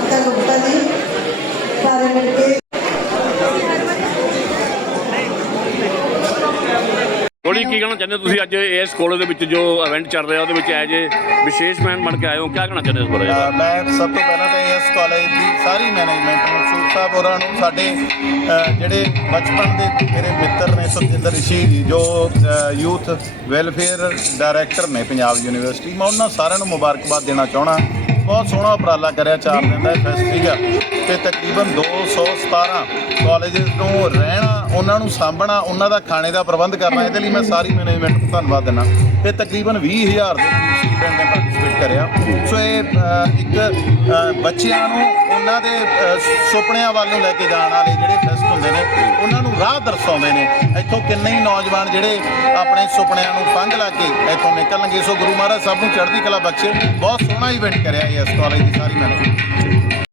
ਰਾਧਿਕਾ ਹੋਲੀ ਕੀ। ਕਹਿਣਾ ਚਾਹੁੰਦੇ ਤੁਸੀਂ ਅੱਜ ਇਸ ਕਾਲਜ ਦੇ ਵਿੱਚ ਜੋ ਇਵੈਂਟ ਚੱਲ ਰਿਹਾ ਉਹਦੇ ਵਿੱਚ ਐਜ ਵਿਸ਼ੇਸ਼ ਮੈਨ ਬਣ ਕੇ ਆਏ ਹੋ ਕੀ ਕਹਿਣਾ ਚਾਹੁੰਦੇ ਹੋ ਬਾਰੇ? ਮੈਂ ਸਭ ਤੋਂ ਪਹਿਲਾਂ ਤਾਂ ਇਸ ਕਾਲਜ ਦੀ ਸਾਰੀ ਮੈਨੇਜਮੈਂਟ ਨੂੰ ਸੂਤ ਹੋਰਾਂ ਨੂੰ ਸਾਡੇ ਜਿਹੜੇ ਬਚਪਨ ਦੇ ਮੇਰੇ ਮਿੱਤਰ ਨੇ ਸੁਖਜਿੰਦਰ ਰਿਸ਼ੀ ਜੀ ਜੋ ਯੂਥ ਵੈਲਫੇਅਰ ਡਾਇਰੈਕਟਰ ਨੇ ਪੰਜਾਬ ਯੂਨੀਵਰਸਿਟੀ ਮੈਂ ਉਹਨਾਂ ਸਾਰਿਆਂ ਨੂੰ ਮੁਬਾਰਕਬਾਦ ਦੇਣਾ ਚਾਹਣਾ ਬਹੁਤ ਸੋਹਣਾ ਉਪਰਾਲਾ ਕਰਿਆ ਚਾਰ ਦਿਨ ਦਾ ਫੈਸਟੀਵਲ ਤੇ ਤਕਰੀਬਨ 217 ਕਾਲਜਸ ਨੂੰ ਰਹਿਣਾ, ਉਹਨਾਂ ਨੂੰ ਸਾਂਭਣਾ, ਉਹਨਾਂ ਦਾ ਖਾਣੇ ਦਾ ਪ੍ਰਬੰਧ ਕਰਨਾ, ਇਹਦੇ ਲਈ ਮੈਂ ਸਾਰੀ ਮੈਨੇਜਮੈਂਟ ਨੂੰ ਧੰਨਵਾਦ ਦਿੰਦਾ। ਤੇ ਤਕਰੀਬਨ 20000 ਦੇ ਸਟੂਡੈਂਟ ਨੇ ਪਾਰਟਿਸਿਪੇਟ ਕਰਿਆ। ਸੋ ਇਹ ਇੱਕ ਬੱਚਿਆਂ ਨੂੰ ਉਹਨਾਂ ਦੇ ਸੁਪਨਿਆਂ ਵੱਲ ਨੂੰ ਲੈ ਕੇ ਜਾਣ ਵਾਲੇ ਜਿਹੜੇ ਫੈਸਟ ਹੁੰਦੇ ਨੇ ਉਹਨਾਂ ਨੂੰ ਰਾਹ ਦਰਸਾਉਂਦੇ ਨੇ। ਇੱਥੋਂ ਕਿੰਨੇ ਹੀ ਨੌਜਵਾਨ ਜਿਹੜੇ ਆਪਣੇ ਸੁਪਨਿਆਂ ਨੂੰ ਫੰਗ ਲਾ ਕੇ ਇੱਥੋਂ ਨਿਕਲਣਗੇ। ਸੋ ਗੁਰੂ ਮਹਾਰਾਜ ਸਭ ਨੂੰ ਚੜ੍ਹਦੀ ਕਲਾ ਬਖਸ਼ੇ। ਬਹੁਤ ਸੋਹਣਾ ਇਵੈਂਟ ਕਰਿਆ ਇਹ ਇਸ ਕਾਲਜ ਦੀ ਸਾਰੀ ਮੈਨੇਜਮੈਂਟ।